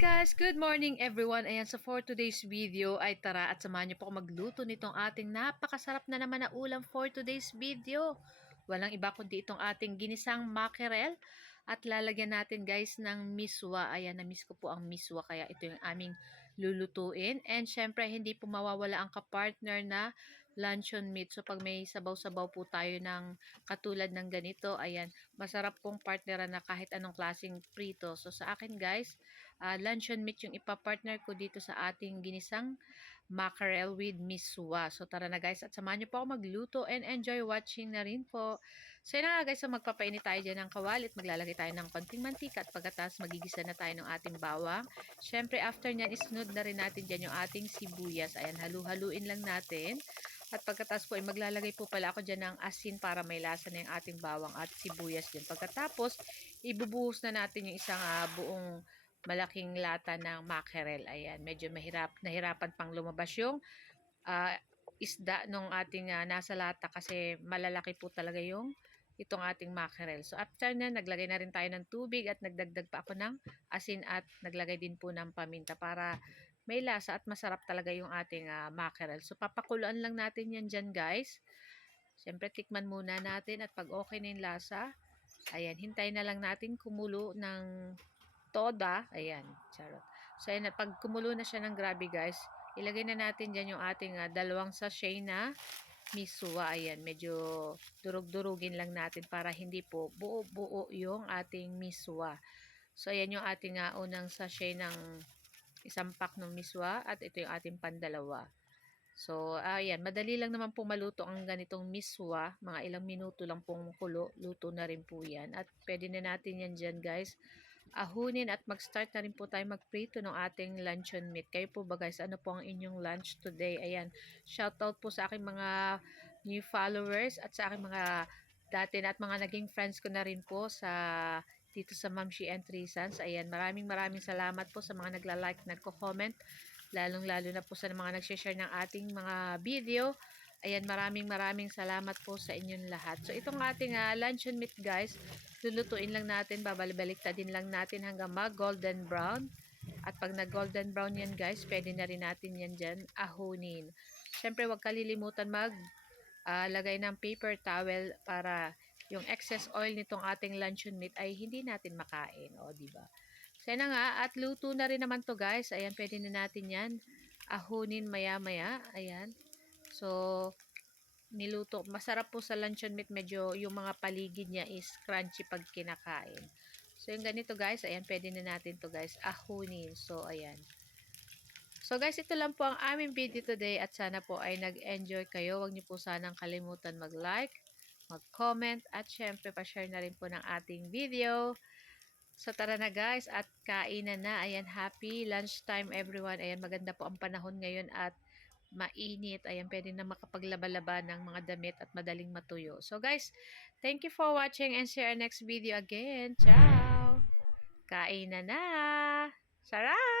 Guys, good morning everyone. Ayan, so for today's video ay tara at samahan niyo po ako magluto nitong ating napakasarap na naman na ulam for today's video. Walang iba kundi itong ating ginisang mackerel at lalagyan natin guys ng miswa. Ayan, na-miss ko po ang miswa kaya ito yung aming lulutuin. And syempre hindi po mawawala ang kapartner na luncheon meat. So pag may sabaw-sabaw po tayo ng katulad ng ganito, ayan, masarap pong partneran na kahit anong klaseng prito. So sa akin guys, luncheon meat yung ipapartner ko dito sa ating ginisang mackerel with miswa. So tara na guys at samahan niyo po ako magluto and enjoy watching na rin po. So yun na nga guys, so magpapainit tayo dyan ng kawali at maglalagay tayo ng konting mantika at pagkatapos magigisa na tayo ng ating bawang. Syempre after nyan isunod na rin natin dyan yung ating sibuyas. Ayan, halu-haluin lang natin. At pagkatapos po ay maglalagay po pala ako dyan ng asin para may lasa na yung ating bawang at sibuyas dyan. Pagkatapos ibubuhos na natin yung isang buong malaking lata ng mackerel. Ayan, medyo nahirapan pang lumabas yung isda nung ating nasa lata kasi malalaki po talaga yung itong ating mackerel. So after na, naglagay na rin tayo ng tubig at nagdagdag pa ako ng asin at naglagay din po ng paminta para may lasa at masarap talaga yung ating mackerel. So papakuluan lang natin yan dyan guys. Siyempre tikman muna natin at pag okay na yung lasa, ayan, hintayin na lang natin kumulo ng toda. Ayan, charot. So, ayan, pag kumulo na siya ng grabe guys, ilagay na natin dyan yung ating dalawang sachet na miswa. Ayan, medyo durug-durugin lang natin para hindi po buo-buo yung ating miswa. So, ayan yung ating unang sachet ng isang pack ng miswa at ito yung ating pandalawa. So, ayan, madali lang naman pong maluto ang ganitong miswa. Mga ilang minuto lang pong kulo, luto na rin po yan. At pwede na natin yan dyan guys ahunin at mag-start na rin po tayo magprito ng ating luncheon meat. Kayo po ba guys, ano po ang inyong lunch today? Ayan, shoutout po sa aking mga new followers at sa aking mga dati na at mga naging friends ko na rin po sa dito sa Mamshi and Trisans. Ayan, maraming salamat po sa mga nagla-like, nagko-comment, lalong-lalo na po sa mga nag-share ng ating mga video. Ayan, maraming salamat po sa inyong lahat. So, itong ating luncheon meat guys, lulutuin lang natin, babalik-din lang natin hanggang mag-golden brown. At pag nag-golden brown yan guys, pwede na rin natin yan dyan ahunin. Siyempre, huwag kalilimutan lagay ng paper towel para yung excess oil nitong ating luncheon meat ay hindi natin makain. O, diba? So, yan na nga. At luto na rin naman to guys. Ayan, pwede na natin yan ahunin maya-maya. Ayan. So, niluto. Masarap po sa luncheon meat. Medyo yung mga paligid niya is crunchy pag kinakain. So, yung ganito guys. Ayan, pwede na natin to guys ahunin. So, ayan. So, guys, ito lang po ang aming video today. At sana po ay nag-enjoy kayo. Huwag niyo po sanang kalimutan mag-like, mag-comment, at syempre pa-share na rin po ng ating video. So tara na guys at kainan na. Ayan, happy lunchtime everyone. Ayan, maganda po ang panahon ngayon at mainit. Ayan, pwede na makapaglaba-laba ng mga damit at madaling matuyo. So guys, thank you for watching and see our next video again. Ciao! Kainan na! Sarap!